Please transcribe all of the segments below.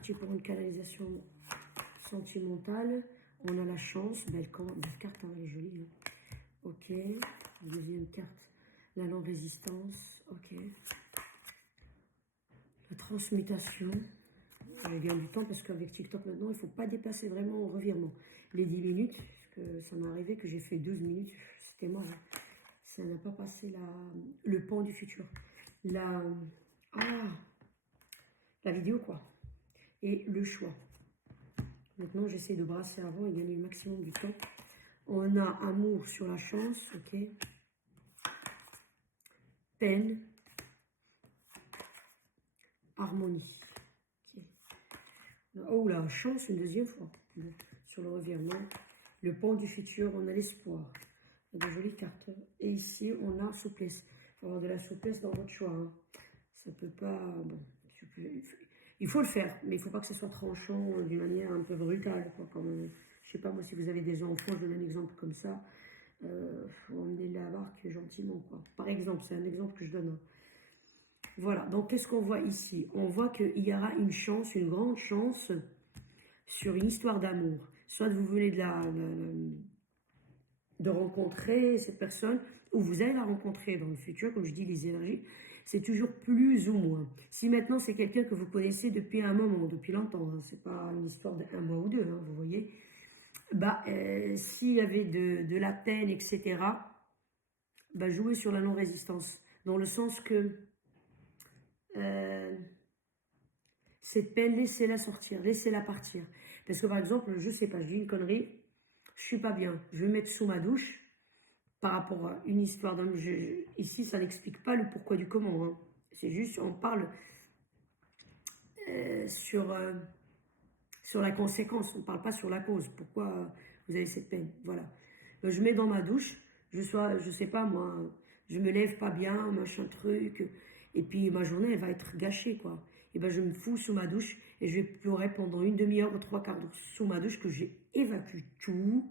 parti pour une canalisation sentimentale. On a la chance, belle carte, hein, elle est jolie. Hein. Ok, deuxième carte, la non-résistance. Ok. La transmutation. Je gagne du temps parce qu'avec TikTok maintenant, il ne faut pas dépasser vraiment au revirement. Les 10 minutes, parce que ça m'est arrivé que j'ai fait 12 minutes, c'était mort. Hein. Ça n'a pas passé le pan du futur. La vidéo, quoi. Et le choix. Maintenant, j'essaie de brasser avant et gagner le maximum du temps. On a amour sur la chance, ok. Peine. Harmonie. Okay. Oh, la chance, une deuxième fois. Sur le revirement. Le pont du futur, on a l'espoir. De jolies cartes. Et ici, on a souplesse. Il faut avoir de la souplesse dans votre choix. Hein. Ça peut pas... Bon, il faut le faire, mais il ne faut pas que ce soit tranchant d'une manière un peu brutale. Quoi, comme, je sais pas, moi, si vous avez des enfants, je donne un exemple comme ça. Faut emmener la barque gentiment. Quoi. Par exemple, c'est un exemple que je donne. Hein. Voilà, donc qu'est-ce qu'on voit ici? On voit qu'il y aura une chance, une grande chance sur une histoire d'amour. Soit vous venez de rencontrer cette personne, ou vous allez la rencontrer dans le futur, comme je dis, les énergies, c'est toujours plus ou moins. Si maintenant c'est quelqu'un que vous connaissez depuis un moment, depuis longtemps, hein, c'est pas une histoire d'un mois ou deux, hein, vous voyez, bah, s'il y avait de la peine, etc., bah, jouez sur la non-résistance, dans le sens que cette peine, laissez-la sortir, laissez-la partir. Parce que par exemple, je sais pas, je dis une connerie, je suis pas bien, je vais mettre sous ma douche, par rapport à une histoire d'homme. Ici, ça n'explique pas le pourquoi du comment. Hein. C'est juste, on parle sur la conséquence. On ne parle pas sur la cause. Pourquoi vous avez cette peine. Voilà. Donc, je mets dans ma douche. Je sais pas moi, je me lève pas bien, machin truc. Et puis, ma journée, elle va être gâchée, quoi. Et ben, je me fous sous ma douche et je vais pleurer pendant une demi-heure ou 3/4 d'heure sous ma douche que j'ai évacué tout.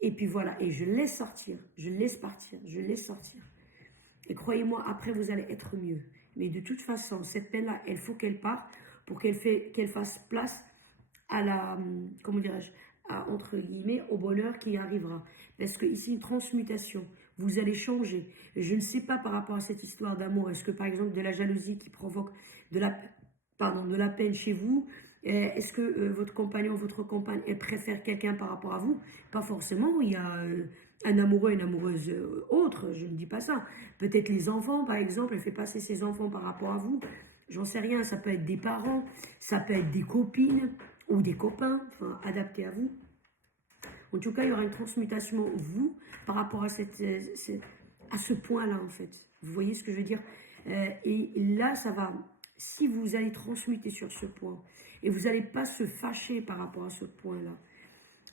Et puis voilà, et je laisse sortir, je laisse partir, je laisse sortir. Et croyez-moi, après, vous allez être mieux. Mais de toute façon, cette peine-là, il faut qu'elle parte pour qu'elle fasse place à la, comment dirais-je, entre guillemets, au bonheur qui arrivera. Parce que ici, une transmutation, vous allez changer. Je ne sais pas par rapport à cette histoire d'amour, est-ce que par exemple de la jalousie qui provoque de la peine chez vous, est-ce que votre compagnon, votre compagne, elle préfère quelqu'un par rapport à vous? Pas forcément, il y a un amoureux, une amoureuse autre, je ne dis pas ça. Peut-être les enfants, par exemple, elle fait passer ses enfants par rapport à vous. J'en sais rien, ça peut être des parents, ça peut être des copines ou des copains, enfin, adaptés à vous. En tout cas, il y aura une transmutation, vous, par rapport à ce point-là, en fait. Vous voyez ce que je veux dire? Et là, ça va, si vous allez transmuter sur ce point, et vous n'allez pas se fâcher par rapport à ce point-là,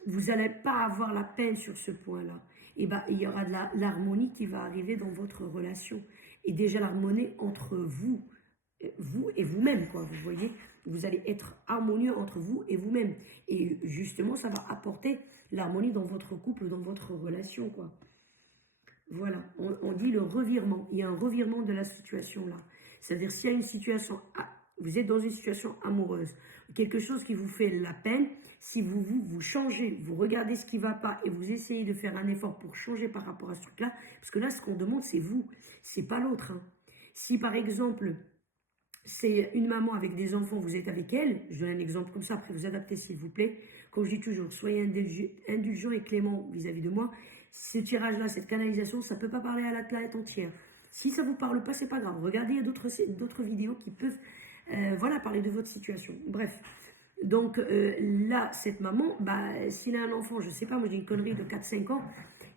vous n'allez pas avoir la peine sur ce point-là, et ben, il y aura de l'harmonie qui va arriver dans votre relation. Et déjà, l'harmonie entre vous et vous-même, quoi, vous voyez, vous allez être harmonieux entre vous et vous-même. Et justement, ça va apporter l'harmonie dans votre couple, dans votre relation, quoi. Voilà, on dit le revirement. Il y a un revirement de la situation là. C'est-à-dire s'il y a une situation, vous êtes dans une situation amoureuse, quelque chose qui vous fait la peine, si vous changez, vous regardez ce qui ne va pas et vous essayez de faire un effort pour changer par rapport à ce truc-là, parce que là, ce qu'on demande, c'est vous, c'est pas l'autre. Hein. Si par exemple, c'est une maman avec des enfants, vous êtes avec elle, je donne un exemple comme ça, après vous adaptez s'il vous plaît. Comme je dis toujours, soyez indulgent et clément vis-à-vis de moi. Ce tirage-là, cette canalisation, ça ne peut pas parler à la planète entière. Si ça ne vous parle pas, c'est pas grave. Regardez, il y a d'autres vidéos qui peuvent voilà, parler de votre situation. Bref. Donc là, cette maman, bah, s'il a un enfant, je ne sais pas, moi j'ai une connerie de 4-5 ans,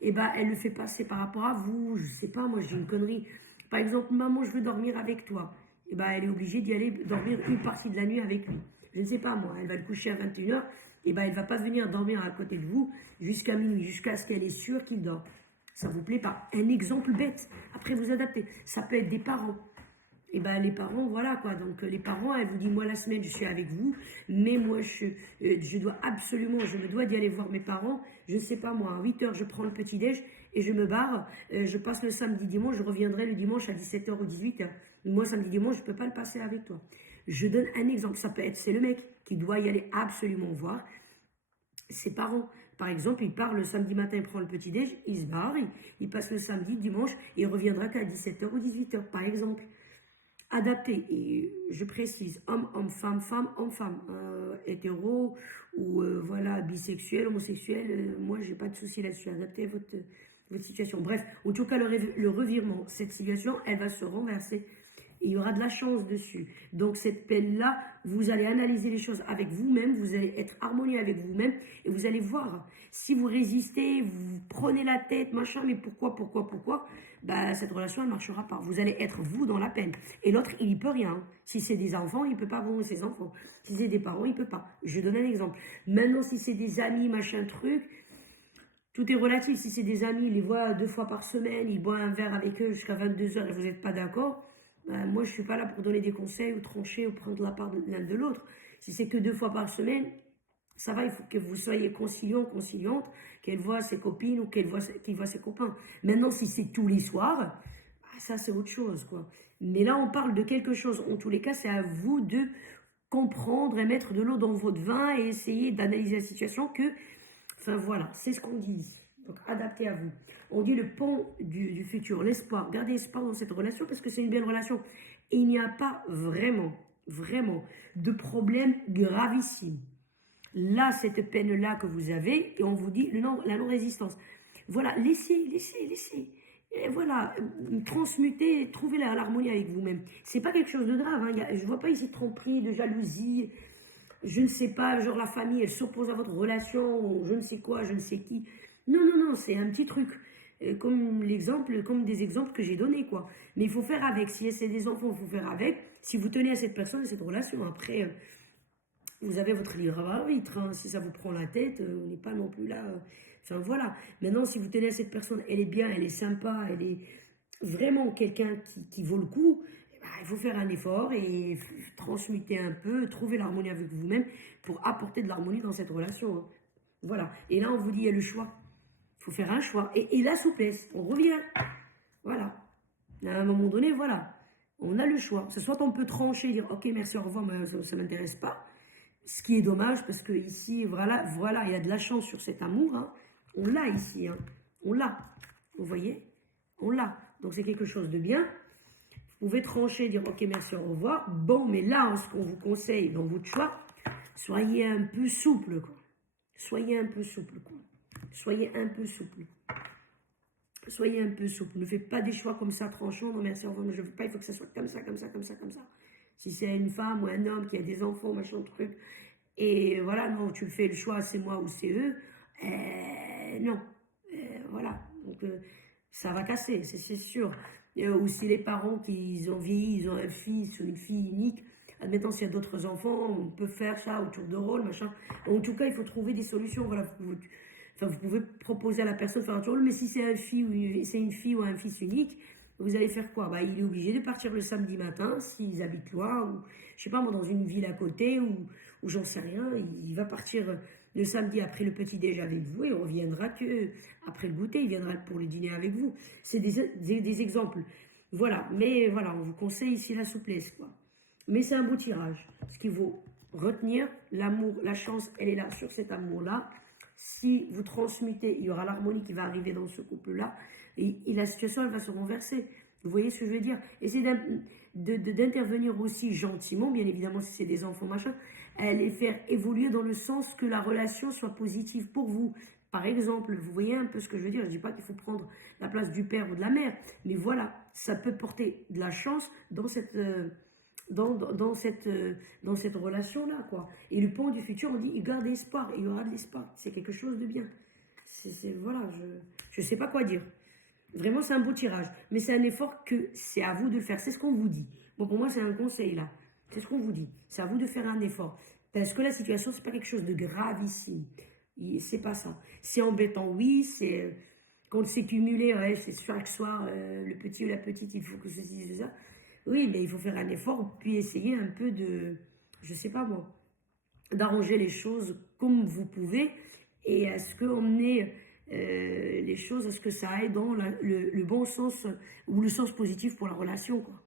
et bah, elle le fait passer par rapport à vous, je ne sais pas, moi j'ai une connerie. Par exemple, maman, je veux dormir avec toi. Et ben, elle est obligée d'y aller dormir une partie de la nuit avec lui. Je ne sais pas, moi, elle va le coucher à 21h, et ben, elle va pas venir dormir à côté de vous jusqu'à minuit, jusqu'à ce qu'elle est sûre qu'il dort. Ça vous plaît pas? Un exemple bête. Après, vous adaptez. Ça peut être des parents. Et ben les parents, voilà quoi. Donc les parents, elle vous dit, moi la semaine, je suis avec vous, mais moi je dois absolument, je me dois d'y aller voir mes parents. Je ne sais pas moi, à 8h, je prends le petit-déj et je me barre. Je passe le samedi, dimanche, je reviendrai le dimanche à 17h ou 18h. Moi, samedi, dimanche, je peux pas le passer avec toi. Je donne un exemple. Ça peut être, c'est le mec qui doit y aller absolument voir ses parents. Par exemple, il part le samedi matin, il prend le petit-déj, il se barre, il passe le samedi, dimanche, et il reviendra qu'à 17h ou 18h, par exemple. Adapté, et je précise, homme, homme, femme, femme, homme, femme, hétéro ou voilà, bisexuel, homosexuel, moi j'ai pas de souci là-dessus, adaptez votre situation. Bref, en tout cas, le revirement, cette situation, elle va se renverser. Et il y aura de la chance dessus. Donc cette peine-là, vous allez analyser les choses avec vous-même, vous allez être harmonieux avec vous-même et vous allez voir si vous résistez, vous prenez la tête, machin, mais pourquoi, bah, cette relation, elle ne marchera pas. Vous allez être vous dans la peine. Et l'autre, il n'y peut rien. Si c'est des enfants, il ne peut pas voir ses enfants. Si c'est des parents, il ne peut pas. Je donne un exemple. Maintenant, si c'est des amis, machin, truc, tout est relatif. Si c'est des amis, il les voit 2 fois par semaine, il boit un verre avec eux jusqu'à 22h et vous n'êtes pas d'accord, ben, moi, je ne suis pas là pour donner des conseils ou trancher ou prendre la part de l'un de l'autre. Si c'est que 2 fois par semaine, ça va, il faut que vous soyez conciliant, conciliante, qu'elle voit ses copines ou qu'il voit ses copains. Maintenant, si c'est tous les soirs, bah, ça, c'est autre chose, quoi. Mais là, on parle de quelque chose. En tous les cas, c'est à vous de comprendre et mettre de l'eau dans votre vin et essayer d'analyser la situation que, enfin voilà, c'est ce qu'on dit ici. Donc, adaptez à vous. On dit le pont du futur, l'espoir. Gardez espoir dans cette relation parce que c'est une belle relation. Et il n'y a pas vraiment, vraiment de problème gravissime. Là, cette peine-là que vous avez, et on vous dit la non-résistance. Voilà, laissez. Et voilà, transmutez, trouvez l'harmonie avec vous-même. C'est pas quelque chose de grave. Hein. Je vois pas ici de tromperie, de jalousie. Je ne sais pas, genre la famille, elle s'oppose à votre relation, ou je ne sais quoi, je ne sais qui. Non, c'est un petit truc. Comme des exemples que j'ai donnés, quoi. Mais il faut faire avec. Si c'est des enfants, il faut faire avec. Si vous tenez à cette personne et cette relation, après, vous avez votre libre arbitre. Hein. Si ça vous prend la tête, on n'est pas non plus là. Enfin voilà. Maintenant, si vous tenez à cette personne, elle est bien, elle est sympa, elle est vraiment quelqu'un qui vaut le coup, eh ben, il faut faire un effort et transmuter un peu, trouver l'harmonie avec vous-même pour apporter de l'harmonie dans cette relation. Hein. Voilà. Et là, on vous dit, il y a le choix. Il faut faire un choix. Et la souplesse, on revient. Voilà. À un moment donné, voilà. On a le choix. Soit on peut trancher, dire, ok, merci, au revoir, mais ça ne m'intéresse pas. Ce qui est dommage, parce que ici, voilà, il y a de la chance sur cet amour. Hein. On l'a ici. Hein. On l'a. Vous voyez? On l'a. Donc c'est quelque chose de bien. Vous pouvez trancher, dire ok, merci, au revoir. Bon, mais là, ce qu'on vous conseille dans votre choix, soyez un peu souple, quoi. Soyez un peu souple, quoi. Soyez un peu souple. Soyez un peu souple. Ne faites pas des choix comme ça, tranchants. Non, merci, au revoir. Je ne veux pas, il faut que ça soit comme ça. Si c'est une femme ou un homme qui a des enfants, machin, truc. Et voilà, non, tu fais le choix, c'est moi ou c'est eux. Non. Voilà. Donc, ça va casser, c'est sûr. Ou si les parents qui ont vieilli, ils ont un fils ou une fille unique, admettons s'il y a d'autres enfants, on peut faire ça autour de rôle, machin. En tout cas, il faut trouver des solutions. Voilà, vous pouvez proposer à la personne de faire un rôle, mais si c'est une fille ou un fils unique, vous allez faire quoi? Bah, il est obligé de partir le samedi matin, s'ils habitent loin, ou je sais pas moi, dans une ville à côté, ou j'en sais rien, il va partir le samedi après le petit déj avec vous, et il reviendra que après le goûter, il viendra pour le dîner avec vous. C'est des exemples. Voilà, mais voilà, on vous conseille ici la souplesse, quoi. Mais c'est un beau tirage. Ce qu'il faut retenir, l'amour, la chance, elle est là sur cet amour-là. Si vous transmutez, il y aura l'harmonie qui va arriver dans ce couple-là, et la situation, elle va se renverser. Vous voyez ce que je veux dire? Essayez d'intervenir aussi gentiment, bien évidemment, si c'est des enfants, machin, à les faire évoluer dans le sens que la relation soit positive pour vous. Par exemple, vous voyez un peu ce que je veux dire, je ne dis pas qu'il faut prendre la place du père ou de la mère, mais voilà, ça peut porter de la chance dans cette relation-là, quoi. Et le pont du futur, on dit, il garde espoir, il y aura de l'espoir, c'est quelque chose de bien. Voilà, je sais pas quoi dire. Vraiment, c'est un beau tirage, mais c'est un effort que c'est à vous de le faire, c'est ce qu'on vous dit. Bon, pour moi, c'est un conseil, là. C'est ce qu'on vous dit, c'est à vous de faire un effort. Parce que la situation, c'est pas quelque chose de gravissime. C'est pas ça. C'est embêtant, oui, c'est... Quand c'est cumulé, ouais, c'est chaque soir, le petit ou la petite, il faut que ceci, ça. Oui, mais il faut faire un effort, puis essayer un peu de, je sais pas moi, d'arranger les choses comme vous pouvez, et à ce qu'on ait les choses, à ce que ça aille dans le bon sens, ou le sens positif pour la relation, quoi.